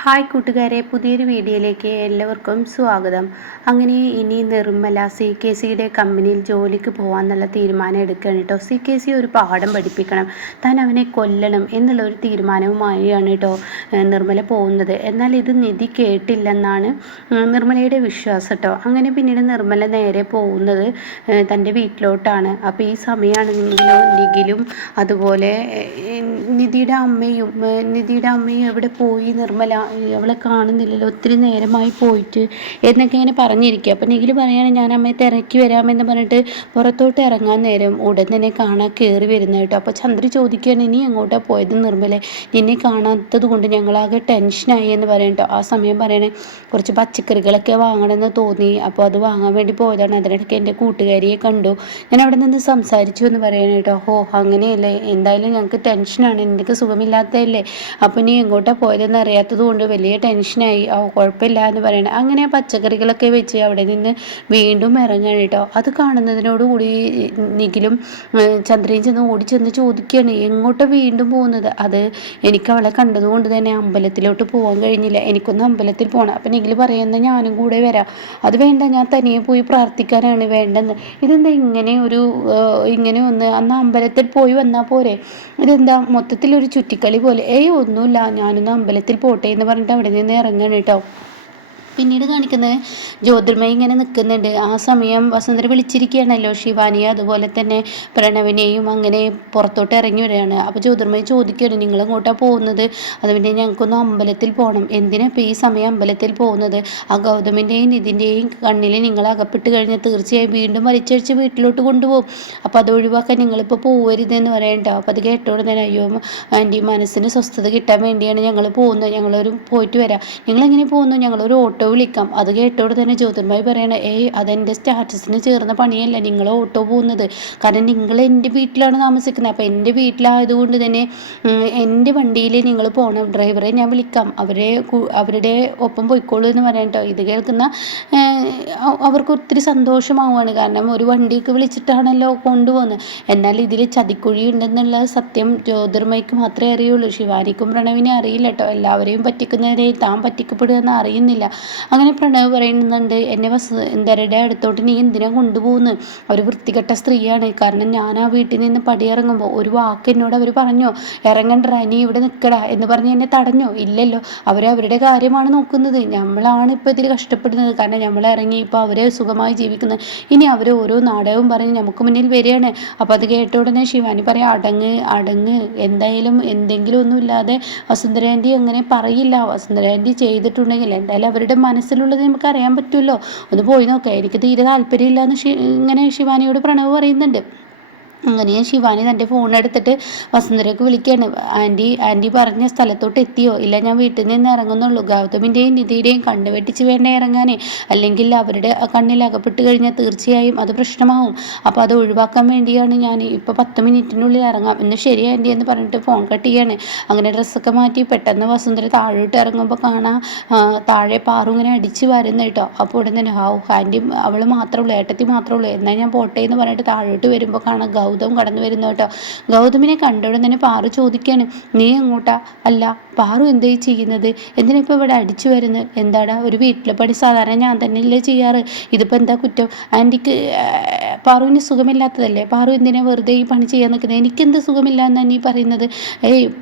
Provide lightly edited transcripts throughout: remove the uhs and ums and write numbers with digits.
Hi കൂട്ടുകാരെ, പുതിയൊരു വീഡിയോയിലേക്ക് എല്ലാവർക്കും സ്വാഗതം. അങ്ങനെ ഇനി നിർമ്മല CKCയുടെ കമ്പനിയിൽ ജോലിക്ക് പോകാമെന്നുള്ള തീരുമാനം എടുക്കുകയാണ് കേട്ടോ. CKC ഒരു പാഠം പഠിപ്പിക്കണം, താൻ അവനെ കൊല്ലണം എന്നുള്ളൊരു തീരുമാനവുമായാണ് കേട്ടോ നിർമ്മല പോകുന്നത്. എന്നാൽ ഇത് നിധി കേട്ടില്ലെന്നാണ് നിർമ്മലയുടെ വിശ്വാസം കേട്ടോ. അങ്ങനെ പിന്നീട് നിർമ്മല നേരെ പോകുന്നത് തൻ്റെ വീട്ടിലോട്ടാണ്. അപ്പോൾ ഈ സമയമാണെങ്കിലോ നിഖിലും അതുപോലെ നിധിയുടെ അമ്മയും എവിടെ പോയി നിർമ്മല, അവളെ കാണുന്നില്ലല്ലോ, ഒത്തിരി നേരമായി പോയിട്ട് എന്നൊക്കെ ഇങ്ങനെ പറഞ്ഞിരിക്കുക. അപ്പം നിഖിൽ പറയുകയാണ് ഞാൻ അമ്മയെ തിരക്കി വരാമെന്ന് പറഞ്ഞിട്ട് പുറത്തോട്ട് ഇറങ്ങാൻ നേരം ഉടൻ തന്നെ കാണാൻ കയറി വരുന്നത് കേട്ടോ. അപ്പോൾ ചന്ദ്ര ചോദിക്കുകയാണ് ഇനി എങ്ങോട്ടാണ് പോയത് നിർമ്മലെ, നിന്നെ കാണാത്തത് കൊണ്ട് ഞങ്ങളാകെ ടെൻഷനായി എന്ന് പറയട്ടോ. ആ സമയം പറയണേ കുറച്ച് പച്ചക്കറികളൊക്കെ വാങ്ങണമെന്ന് തോന്നി, അപ്പോൾ അത് വാങ്ങാൻ വേണ്ടി പോയതാണ്. അതിനിടയ്ക്ക് എൻ്റെ കൂട്ടുകാരിയെ കണ്ടു, ഞാൻ അവിടെ നിന്ന് സംസാരിച്ചു എന്ന് പറയണേ കേട്ടോ. അങ്ങനെയല്ലേ, എന്തായാലും ഞങ്ങൾക്ക് ടെൻഷനാണ്, എനിക്ക് സുഖമില്ലാത്തതല്ലേ, അപ്പോൾ നീ എങ്ങോട്ടാണ് പോയതെന്ന് അറിയാത്തത് കൊണ്ട് വലിയ ടെൻഷനായി. കുഴപ്പമില്ല എന്ന് പറയണേ. അങ്ങനെ പച്ചക്കറികളൊക്കെ വെച്ച് അവിടെ നിന്ന് വീണ്ടും ഇറങ്ങാണ് കേട്ടോ. അത് കാണുന്നതിനോടുകൂടി നിഖിലും ചന്ദ്രയും ചെന്ന് ചോദിക്കുകയാണ് എങ്ങോട്ടാണ് വീണ്ടും പോകുന്നത്. അത് എനിക്ക് അവളെ കണ്ടതുകൊണ്ട് തന്നെ അമ്പലത്തിലോട്ട് പോകാൻ കഴിഞ്ഞില്ല, എനിക്കൊന്ന് അമ്പലത്തിൽ പോകണം. അപ്പം നിഖിൽ പറയുന്നത് ഞാനും കൂടെ വരാം. അത് വേണ്ട, ഞാൻ തനിയെ പോയി പ്രാർത്ഥിക്കാനാണ് വേണ്ടെന്ന്. ഇതെന്താ ഇങ്ങനെ ഒന്ന് അന്ന് അമ്പലത്തിൽ പോയി വന്നാൽ പോരെ, ഇതെന്താ മൊത്തത്തിലൊരു ചുറ്റിക്കളി പോലെ. ഒന്നുമില്ല, ഞാനൊന്ന് അമ്പലത്തിൽ പോട്ടെ എന്ന് പറഞ്ഞിട്ട് അവിടെ നിന്ന് ഇറങ്ങണം കേട്ടോ. പിന്നീട് കാണിക്കുന്നത് ജ്യോതിർമയി ഇങ്ങനെ നിൽക്കുന്നുണ്ട്. ആ സമയം വസുന്ധര വിളിച്ചിരിക്കുകയാണല്ലോ ശിവാനിയെ അതുപോലെ തന്നെ പ്രണവിനെയും. അങ്ങനെ പുറത്തോട്ട് ഇറങ്ങി വരികയാണ്. അപ്പോൾ ജ്യോതിർമയി ചോദിക്കുകയാണ് നിങ്ങൾ എങ്ങോട്ടാണ് പോകുന്നത്. അത് പിന്നെ ഞങ്ങൾക്കൊന്ന് അമ്പലത്തിൽ പോകണം. എന്തിനാ ഇപ്പോൾ ഈ സമയം അമ്പലത്തിൽ പോകുന്നത്? ആ ഗൗതമിൻ്റെയും നിധിൻ്റെയും കണ്ണിൽ നിങ്ങൾ അകപ്പെട്ട് കഴിഞ്ഞാൽ തീർച്ചയായും വീണ്ടും വലിച്ചഴിച്ച് വീട്ടിലോട്ട് കൊണ്ടുപോകും. അപ്പോൾ അത് ഒഴിവാക്കാൻ നിങ്ങളിപ്പോൾ പോകരുതെന്ന് പറയണ്ടോ. അപ്പോൾ അത് കേട്ടോടെ തന്നെ അയ്യോ ആൻറ്റി, മനസ്സിന് സ്വസ്ഥത കിട്ടാൻ വേണ്ടിയാണ് ഞങ്ങൾ പോകുന്നത്, ഞങ്ങളൊരു പോയിട്ട് വരാം. നിങ്ങളെങ്ങനെ പോകുന്നു? ഞങ്ങളൊരു ഓട്ടോ വിളിക്കാം. അത് കേട്ടോട് തന്നെ ജ്യോതിർമയി പറയണേ അതെൻ്റെ സ്റ്റാറ്റസിന് ചേർന്ന പണിയല്ല, നിങ്ങൾ ഓട്ടോ പോകുന്നത്. കാരണം നിങ്ങൾ എൻ്റെ വീട്ടിലാണ് താമസിക്കുന്നത്. അപ്പോൾ എൻ്റെ വീട്ടിലായതുകൊണ്ട് തന്നെ എൻ്റെ വണ്ടിയിൽ നിങ്ങൾ പോകണം, ഡ്രൈവറെ ഞാൻ വിളിക്കാം, അവരുടെ ഒപ്പം പോയിക്കോളൂ എന്ന് പറയട്ടോ. ഇത് കേൾക്കുന്ന അവർക്ക് ഒത്തിരി സന്തോഷമാവുകയാണ്. കാരണം ഒരു വണ്ടിയൊക്കെ വിളിച്ചിട്ടാണല്ലോ കൊണ്ടുപോകുന്നത്. എന്നാൽ ഇതിൽ ചതിക്കുഴി ഉണ്ടെന്നുള്ള സത്യം ജ്യോതിർമയ്ക്ക് മാത്രമേ അറിയുള്ളൂ, ശിവാനിക്കും പ്രണവിനെ അറിയില്ല കേട്ടോ. എല്ലാവരെയും പറ്റിക്കുന്നവരെ താൻ പറ്റിക്കപ്പെടുക എന്ന് അറിയുന്നില്ല. അങ്ങനെ പ്രണവ് പറയുന്നുണ്ട് എന്നെ വസുന്ധരയുടെ അടുത്തോട്ട് നീ എന്തിനാ കൊണ്ടുപോകുന്നു, അവർ വൃത്തികെട്ട സ്ത്രീയാണ്. കാരണം ഞാൻ ആ വീട്ടിൽ നിന്ന് പടിയിറങ്ങുമ്പോൾ ഒരു വാക്ക് എന്നോട് അവർ പറഞ്ഞോ, ഇറങ്ങണ്ടടാ നീ ഇവിടെ നിൽക്കടാ എന്ന് പറഞ്ഞ് എന്നെ തടഞ്ഞോ? ഇല്ലല്ലോ, അവരുടെ കാര്യമാണ് നോക്കുന്നത്. നമ്മളാണ് ഇപ്പോൾ ഇതിൽ കഷ്ടപ്പെടുന്നത്. കാരണം നമ്മൾ ഇറങ്ങി ഇപ്പോൾ അവർ സുഖമായി ജീവിക്കുന്നത്. ഇനി അവർ ഓരോ നാടകവും പറഞ്ഞ് നമുക്ക് മുന്നിൽ വരികയാണ്. അപ്പോൾ അത് കേട്ട ഉടനെ ശിവാനി പറയാം അടങ്ങ് എന്തായാലും എന്തെങ്കിലും ഒന്നുമില്ലാതെ വസുന്ധര ആൻറ്റി അങ്ങനെ പറയില്ല. വസുന്ധര ആൻറ്റി ചെയ്തിട്ടുണ്ടെങ്കിൽ എന്തായാലും അവരുടെ മനസ്സിലുള്ളത് നമുക്ക് അറിയാൻ പറ്റുമല്ലോ, ഒന്ന് പോയി നോക്കാം, എനിക്ക് തീരെ താല്പര്യമില്ല എന്ന് ഇങ്ങനെ ശിവാനിയോട് പ്രണവ് പറയുന്നുണ്ട്. അങ്ങനെ ശിവാനി തൻ്റെ ഫോൺ എടുത്തിട്ട് വസുന്ധരയ്ക്ക് വിളിക്കുകയാണ്. ആൻറ്റി പറഞ്ഞ സ്ഥലത്തോട്ട് എത്തിയോ? ഇല്ല, ഞാൻ വീട്ടിൽ നിന്ന് ഇറങ്ങുന്നുള്ളൂ. ഗൗതമിൻ്റെയും നിധിയുടെയും കണ്ണ് വെട്ടിച്ച് വേണ്ട ഇറങ്ങാനേ, അല്ലെങ്കിൽ അവരുടെ കണ്ണിൽ അകപ്പെട്ട് കഴിഞ്ഞാൽ തീർച്ചയായും അത് പ്രശ്നമാവും. അപ്പോൾ അത് ഒഴിവാക്കാൻ വേണ്ടിയാണ് ഞാൻ ഇപ്പോൾ 10 മിനിറ്റിനുള്ളിൽ ഇറങ്ങാം എന്ന്. ശരി ആൻറ്റി എന്ന് പറഞ്ഞിട്ട് ഫോൺ കട്ട് ചെയ്യാണ്. അങ്ങനെ ഡ്രസ്സൊക്കെ മാറ്റി പെട്ടെന്ന് വസുന്ധര താഴോട്ട് ഇറങ്ങുമ്പോൾ കാണാം താഴെ പാറു ഇങ്ങനെ അടിച്ച് വരുന്ന കേട്ടോ. അപ്പോൾ ഉടനെ തന്നെ ആൻറ്റി അവൾ മാത്രമേ ഉള്ളൂ, ഏട്ടത്തി മാത്രമേ ഉള്ളൂ, എന്നാൽ ഞാൻ പോട്ടെ എന്ന് പറഞ്ഞിട്ട് താഴോട്ട് വരുമ്പോൾ കാണാം ഗൗതം കടന്നു വരുന്നു കേട്ടോ. ഗൗതമിനെ കണ്ടവിടെ തന്നെ പാറു ചോദിക്കുകയാണ് നീ എങ്ങോട്ടാ? അല്ല പാറു എന്തായി ചെയ്യുന്നത്, എന്തിനാ ഇപ്പോൾ ഇവിടെ അടിച്ചു വരുന്നത്? എന്താടാ, ഒരു വീട്ടിലെ പണി സാധാരണ ഞാൻ തന്നെയല്ലേ ചെയ്യാറ്, ഇതിപ്പോൾ എന്താ കുറ്റം? ആൻറ്റിക്ക് പാറുവിന് സുഖമില്ലാത്തതല്ലേ, പാറു എന്തിനാ വെറുതെ ഈ പണി ചെയ്യാൻ നിൽക്കുന്നത്? എനിക്കെന്ത് സുഖമില്ല എന്നാണ് നീ പറയുന്നത്?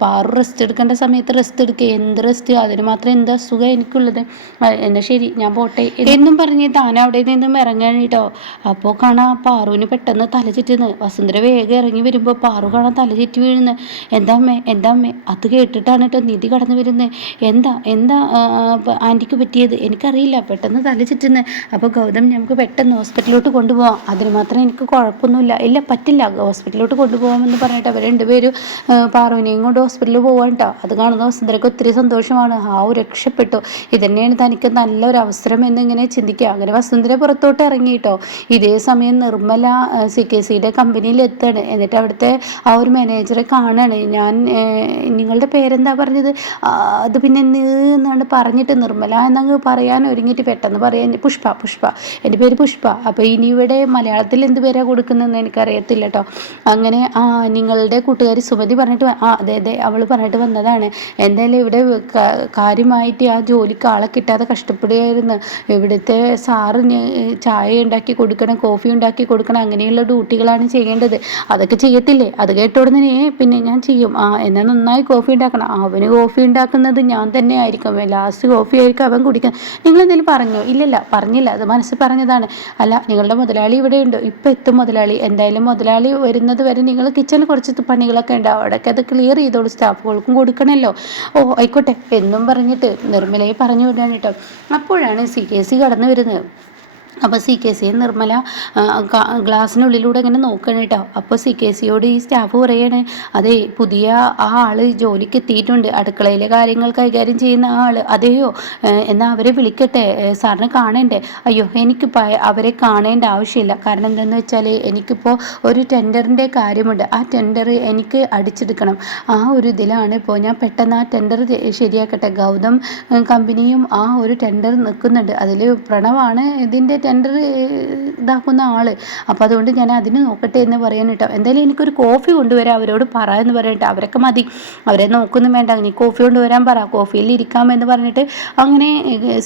പാറു റെസ്റ്റ് എടുക്കേണ്ട സമയത്ത് റെസ്റ്റ് എടുക്കുക, എന്ത് റെസ്റ്റ്, അതിന് മാത്രം എന്താ സുഖം എനിക്കുള്ളത്? എന്നാൽ ശരി ഞാൻ പോട്ടെ എന്നും പറഞ്ഞ് താൻ അവിടെ നിന്നും ഇറങ്ങാൻ കേട്ടോ. അപ്പോൾ കാണാം പാറുവിന് പെട്ടെന്ന് തല ചുറ്റുന്നത്. വസുന്ധര വേഗം ഇറങ്ങി വരുമ്പോൾ പാറു കാണാൻ തല ചുറ്റി വീഴുന്നത്. എന്താമ്മേ അത് കേട്ടിട്ടാണ് കേട്ടോ നിധി കടന്നു വരുന്നത്. എന്താ ആൻറ്റിക്ക് പറ്റിയത്? എനിക്കറിയില്ല, പെട്ടെന്ന് തല ചുറ്റുന്നത്. അപ്പോൾ ഗൗതം നമുക്ക് പെട്ടെന്ന് ഹോസ്പിറ്റലിലോട്ട് കൊണ്ടുപോകാം, അതിന് മാത്രം എനിക്ക് കുഴപ്പമൊന്നുമില്ല. ഇല്ല പറ്റില്ല, ഹോസ്പിറ്റലിലോട്ട് കൊണ്ടുപോകാമെന്ന് പറഞ്ഞിട്ട് അവർ രണ്ടുപേരും പാറുവിനെയും കൊണ്ട് ഹോസ്പിറ്റലിൽ പോകാൻ കേട്ടോ. അത് കാണുന്ന വസുന്ധരയ്ക്ക് ഒത്തിരി സന്തോഷമാണ്. രക്ഷപ്പെട്ടു, ഇതന്നെയാണ് തനിക്ക് നല്ലൊരു അവസരം എന്നിങ്ങനെ ചിന്തിക്കുക. അങ്ങനെ വസുന്ധര പുറത്തോട്ട് ഇറങ്ങി കേട്ടോ. ഇതേ സമയം നിർമ്മല CKCയുടെ കമ്പനിയിൽ എത്തുകയാണ്. എന്നിട്ട് അവിടുത്തെ ആ ഒരു മാനേജറെ കാണുകയാണ്. ഞാൻ നിങ്ങളുടെ പേരെന്താ പറഞ്ഞത്, അത് പിന്നെ എന്നാണ്ട് പറഞ്ഞിട്ട് നിർമ്മല എന്നങ്ങ് പറയാൻ ഒരുങ്ങിയിട്ട് പെട്ടെന്ന് പറയാൻ പുഷ്പ എൻ്റെ പേര് പുഷ്പ. അപ്പോൾ ഇനി ഇവിടെ മലയാളത്തിൽ എന്ത് പേരാണ് കൊടുക്കുന്നതെന്ന് എനിക്കറിയത്തില്ല കേട്ടോ. അങ്ങനെ നിങ്ങളുടെ കൂട്ടുകാരി സുമതി പറഞ്ഞിട്ട് അതെ അവൾ പറഞ്ഞിട്ട് വന്നതാണ്. എന്തായാലും ഇവിടെ കാര്യമായിട്ട് ആ ജോലിക്ക് ആളെ കിട്ടാതെ കഷ്ടപ്പെടുകയായിരുന്നു. ഇവിടുത്തെ സാറിന് ചായ ഉണ്ടാക്കി കൊടുക്കണം, കോഫി ഉണ്ടാക്കി കൊടുക്കണം, അങ്ങനെയുള്ള ഡ്യൂട്ടികളാണ് ചെയ്യേണ്ടത്. അതൊക്കെ ചെയ്യത്തില്ലേ? അത് കേട്ട ഉടനെ പിന്നെ ഞാൻ ചെയ്യും. എന്നാൽ നന്നായി കോഫി ഉണ്ടാക്കണം. അവന് കോഫി ഉണ്ടാക്കുന്നത് ഞാൻ തന്നെ ആയിരിക്കും. ലാസ്റ്റ് കോഫി ആയിരിക്കും അവൻ കുടിക്കാൻ. നിങ്ങളെന്തെങ്കിലും പറഞ്ഞോ? ഇല്ലല്ല, പറഞ്ഞില്ല. അത് മനസ്സിൽ പറഞ്ഞതാണ്. അല്ല, നിങ്ങളുടെ മുതലാളി ഇവിടെ ഉണ്ട്, ഇപ്പം എത്തും മുതലാളി. എന്തായാലും മുതലാളി വരുന്നത് വരെ നിങ്ങൾ കിച്ചണിൽ കുറച്ച് പണികളൊക്കെ ഉണ്ട്, അവിടെയൊക്കെ അത് ക്ലിയർ ചെയ്തോളൂ, സ്റ്റാഫുകൾക്കും കൊടുക്കണമല്ലോ. ആയിക്കോട്ടെ എന്നും പറഞ്ഞിട്ട് നിർമ്മലയെ പറഞ്ഞു വിടാൻ കേട്ടോ. അപ്പോഴാണ് CKC കടന്നു വരുന്നത്. അപ്പോൾ CKC നിർമ്മല ഗ്ലാസ്സിനുള്ളിലൂടെ ഇങ്ങനെ നോക്കണം കേട്ടോ. അപ്പോൾ CKCയോട് ഈ സ്റ്റാഫ് പറയാണ്, അതെ പുതിയ ആ ആൾ ജോലിക്ക് എത്തിയിട്ടുണ്ട്, അടുക്കളയിലെ കാര്യങ്ങൾ കൈകാര്യം ചെയ്യുന്ന ആ ആൾ. അതെയോ? എന്നാൽ അവരെ വിളിക്കട്ടെ, സാറിന് കാണണ്ടേ? അയ്യോ, എനിക്കിപ്പോൾ അവരെ കാണേണ്ട ആവശ്യമില്ല. കാരണം എന്താണെന്ന് വെച്ചാൽ എനിക്കിപ്പോൾ ഒരു ടെൻഡറിൻ്റെ കാര്യമുണ്ട്. ആ ടെൻഡർ എനിക്ക് അടിച്ചെടുക്കണം. ആ ഒരു ഇതിലാണ് ഇപ്പോൾ ഞാൻ പെട്ടെന്ന് ആ ടെൻഡർ ശരിയാക്കട്ടെ. ഗൗതം കമ്പനിയും ആ ഒരു ടെൻഡർ നിൽക്കുന്നുണ്ട്. അതിൽ പ്രണവാണ് ഇതിൻ്റെ ടെൻഡർ ഇതാക്കുന്ന ആൾ. അപ്പോൾ അതുകൊണ്ട് ഞാൻ അതിന് നോക്കട്ടെ എന്ന് പറയാൻ കേട്ടോ. എന്തായാലും എനിക്കൊരു കോഫി കൊണ്ടുവരാം അവരോട് പറയാമെന്ന് പറയട്ടെ. അവരൊക്കെ മതി, അവരെ നോക്കൊന്നും വേണ്ട, നീ കോഫി കൊണ്ടുവരാൻ പറ, കോഫിയിൽ ഇരിക്കാമെന്ന് പറഞ്ഞിട്ട് അങ്ങനെ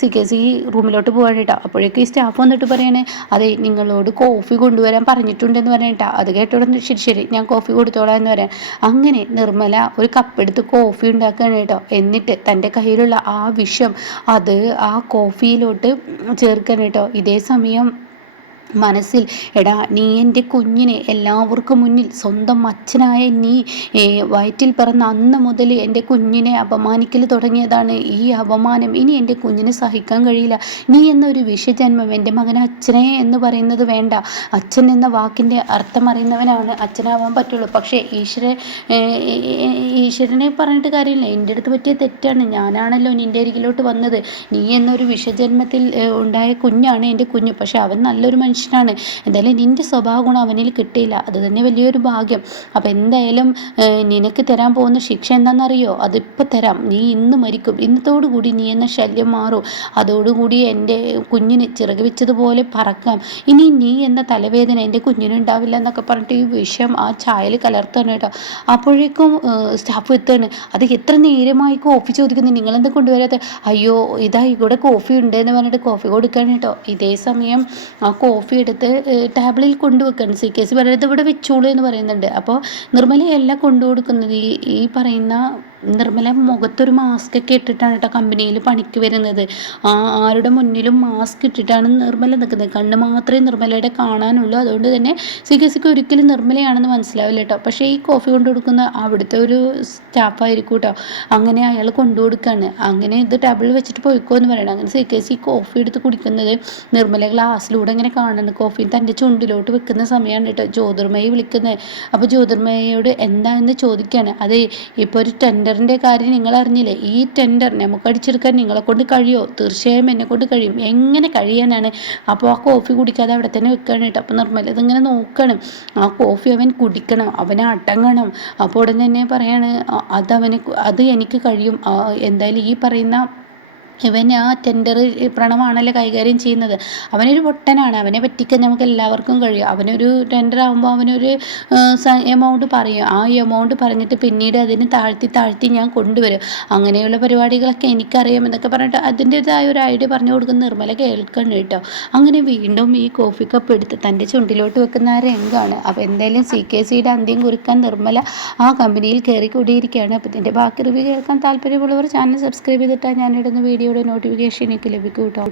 CKC റൂമിലോട്ട് പോകാൻ കേട്ടോ. അപ്പോഴേക്കും ഈ സ്റ്റാഫ് വന്നിട്ട് പറയണേ, അതെ നിങ്ങളോട് കോഫി കൊണ്ടുവരാൻ പറഞ്ഞിട്ടുണ്ടെന്ന് പറയട്ടോ. അത് കേട്ടോടെ ശരി ഞാൻ കോഫി കൊടുത്തോളാം എന്ന് പറയാം. അങ്ങനെ നിർമ്മല ഒരു കപ്പെടുത്ത് കോഫി ഉണ്ടാക്കുകയാണ് കേട്ടോ. എന്നിട്ട് തൻ്റെ കയ്യിലുള്ള ആ വിഷം അത് ആ കോഫിയിലോട്ട് ചേർക്കാൻ കേട്ടോ. ഇതേ സമയം മനസ്സിൽ, എടാ നീ എൻ്റെ കുഞ്ഞിനെ എല്ലാവർക്കും മുന്നിൽ സ്വന്തം അച്ഛനായ നീ വയറ്റിൽ പിറന്ന അന്ന് മുതൽ എൻ്റെ കുഞ്ഞിനെ അപമാനിക്കൽ തുടങ്ങിയതാണ്. ഈ അപമാനം ഇനി എൻ്റെ കുഞ്ഞിന് സഹിക്കാൻ കഴിയില്ല. നീ എന്നൊരു വിഷജന്മം, എൻ്റെ മകന് അച്ഛനെ എന്ന് പറയുന്നത് വേണ്ട. അച്ഛൻ എന്ന വാക്കിൻ്റെ അർത്ഥം അറിയുന്നവനാണ് അച്ഛനാവാൻ പറ്റുള്ളൂ. പക്ഷേ ഈശ്വരനെ പറഞ്ഞിട്ട് കാര്യമില്ല, എൻ്റെ അടുത്ത് പറ്റിയ തെറ്റാണ്. ഞാനാണല്ലോ നിൻ്റെ അരികിലോട്ട് വന്നത്. നീ എന്നൊരു വിഷജന്മത്തിൽ ഉണ്ടായ കുഞ്ഞാണ് എൻ്റെ കുഞ്ഞ്. പക്ഷെ അവൻ നല്ലൊരു മനുഷ്യനാണ്. എന്തായാലും നിൻ്റെ സ്വഭാവ ഗുണം അവനിൽ കിട്ടിയില്ല, അത് തന്നെ വലിയൊരു ഭാഗ്യം. അപ്പം എന്തായാലും നിനക്ക് തരാൻ പോകുന്ന ശിക്ഷ എന്താണെന്നറിയോ? അതിപ്പോൾ തരാം. നീ ഇന്ന് മരിക്കും. ഇന്നത്തോടുകൂടി നീ എന്ന ശല്യം മാറും. അതോടുകൂടി എൻ്റെ കുഞ്ഞിന് ചിറക് വെച്ചതുപോലെ പറക്കാം. ഇനി നീ എന്ന തലവേദന എൻ്റെ കുഞ്ഞിനുണ്ടാവില്ല എന്നൊക്കെ പറഞ്ഞിട്ട് ഈ വിഷം ആ ചായയിൽ കലർത്താണ് കേട്ടോ. അപ്പോഴേക്കും സ്റ്റാഫ് എത്താണ്. അത് എത്ര നേരമായി കോഫി ചോദിക്കുന്നത്, നിങ്ങളെന്താ കൊണ്ടുവരാത്ത? അയ്യോ ഇതാ ഇവിടെ കോഫി ഉണ്ട് എന്ന് പറഞ്ഞിട്ട് കോഫി കൊടുക്കാൻ കേട്ടോ. ഇതേ സമയം ആ കോഫി എടുത്ത് ടേബിളിൽ കൊണ്ടുവെക്കണം. CKC പറയുന്നത് ഇവിടെ വെച്ചോളൂ എന്ന് പറയുന്നുണ്ട്. അപ്പോൾ നിർമ്മലയല്ല കൊണ്ടു കൊടുക്കുന്നത്. ഈ പറയുന്ന നിർമ്മല മുഖത്തൊരു മാസ്ക് ഒക്കെ ഇട്ടിട്ടാണ് കേട്ടോ കമ്പനിയിൽ പണിക്ക് വരുന്നത്. ആരുടെ മുന്നിലും മാസ്ക് ഇട്ടിട്ടാണ് നിർമ്മല നിൽക്കുന്നത്. കണ്ണ് മാത്രമേ നിർമ്മലയുടെ കാണാനുള്ളൂ. അതുകൊണ്ട് തന്നെ CKCക്ക് ഒരിക്കലും നിർമ്മലയാണെന്ന് മനസ്സിലാവില്ല കേട്ടോ. പക്ഷേ ഈ കോഫി കൊണ്ടു കൊടുക്കുന്ന അവിടുത്തെ ഒരു സ്റ്റാഫായിരിക്കും കേട്ടോ. അങ്ങനെ അയാൾ കൊണ്ടു കൊടുക്കുകയാണ്. അങ്ങനെ ഇത് ടേബിളിൽ വെച്ചിട്ട് പോയിക്കോ എന്ന് പറയണം. അങ്ങനെ CKC കോഫി എടുത്ത് കുടിക്കുന്നത് നിർമ്മല ഗ്ലാസ്സിലൂടെ ഇങ്ങനെ കാണുന്നുണ്ട്. കോഫി തൻ്റെ ചുണ്ടിലോട്ട് വെക്കുന്ന സമയമാണ് കേട്ടോ ജ്യോതിർമയി വിളിക്കുന്നത്. അപ്പോൾ ജ്യോതിർമയോട് എന്താണെന്ന് ചോദിക്കുകയാണ്. അത് ഇപ്പോൾ ഒരു ടെൻഡറിൻ്റെ കാര്യം നിങ്ങൾ അറിഞ്ഞില്ലേ? ഈ ടെൻഡർ നമുക്ക് അടിച്ചെടുക്കാൻ നിങ്ങളെ കൊണ്ട് കഴിയുമോ? തീർച്ചയായും എന്നെ കൊണ്ട് കഴിയും. എങ്ങനെ കഴിയാനാണ്? അപ്പോൾ ആ കോഫി കുടിക്കാതെ അവിടെ തന്നെ വെക്കുകയാണ് കേട്ടോ. അപ്പോൾ നിർമ്മല ഇതിങ്ങനെ നോക്കണം. ആ കോഫി അവൻ കുടിക്കണം, അവനെ അടങ്ങണം. അപ്പോൾ ഉടനെ തന്നെ പറയാണ്, അത് എനിക്ക് കഴിയും. എന്തായാലും ഈ പറയുന്ന ഇവൻ ആ ടെൻഡർ പ്രണവാണല്ലോ കൈകാര്യം ചെയ്യുന്നത്. അവനൊരു പൊട്ടനാണ്, അവനെ പറ്റിക്കാൻ നമുക്ക് എല്ലാവർക്കും കഴിയും. അവനൊരു ടെൻഡർ ആകുമ്പോൾ അവനൊരു എമൗണ്ട് പറയും. ആ എമൗണ്ട് പറഞ്ഞിട്ട് പിന്നീട് അതിന് താഴ്ത്തി ഞാൻ കൊണ്ടുവരും. അങ്ങനെയുള്ള പരിപാടികളൊക്കെ എനിക്കറിയാം എന്നൊക്കെ പറഞ്ഞിട്ട് അതിൻ്റെതായ ഒരു ഐഡിയ പറഞ്ഞു കൊടുക്കുന്ന നിർമ്മല കേൾക്കണം കേട്ടോ. അങ്ങനെ വീണ്ടും ഈ കോഫി കപ്പ് എടുത്ത് തൻ്റെ ചുണ്ടിലോട്ട് വെക്കുന്ന ആ രംഗമാണ്. അപ്പോൾ എന്തായാലും CKCയുടെ അന്ത്യം കുറിക്കാൻ നിർമ്മല ആ കമ്പനിയിൽ കയറി കൂടിയിരിക്കുകയാണ്. അപ്പോൾ ഇതിൻ്റെ ബാക്കി റിവ്യൂ കേൾക്കാൻ താല്പര്യമുള്ളവർ ചാനൽ സബ്സ്ക്രൈബ് ചെയ്തിട്ടാണ് ഞാനിടുന്ന വീഡിയോയുടെ നോട്ടിഫിക്കേഷൻ എനിക്ക് ലഭിക്കും കേട്ടോ.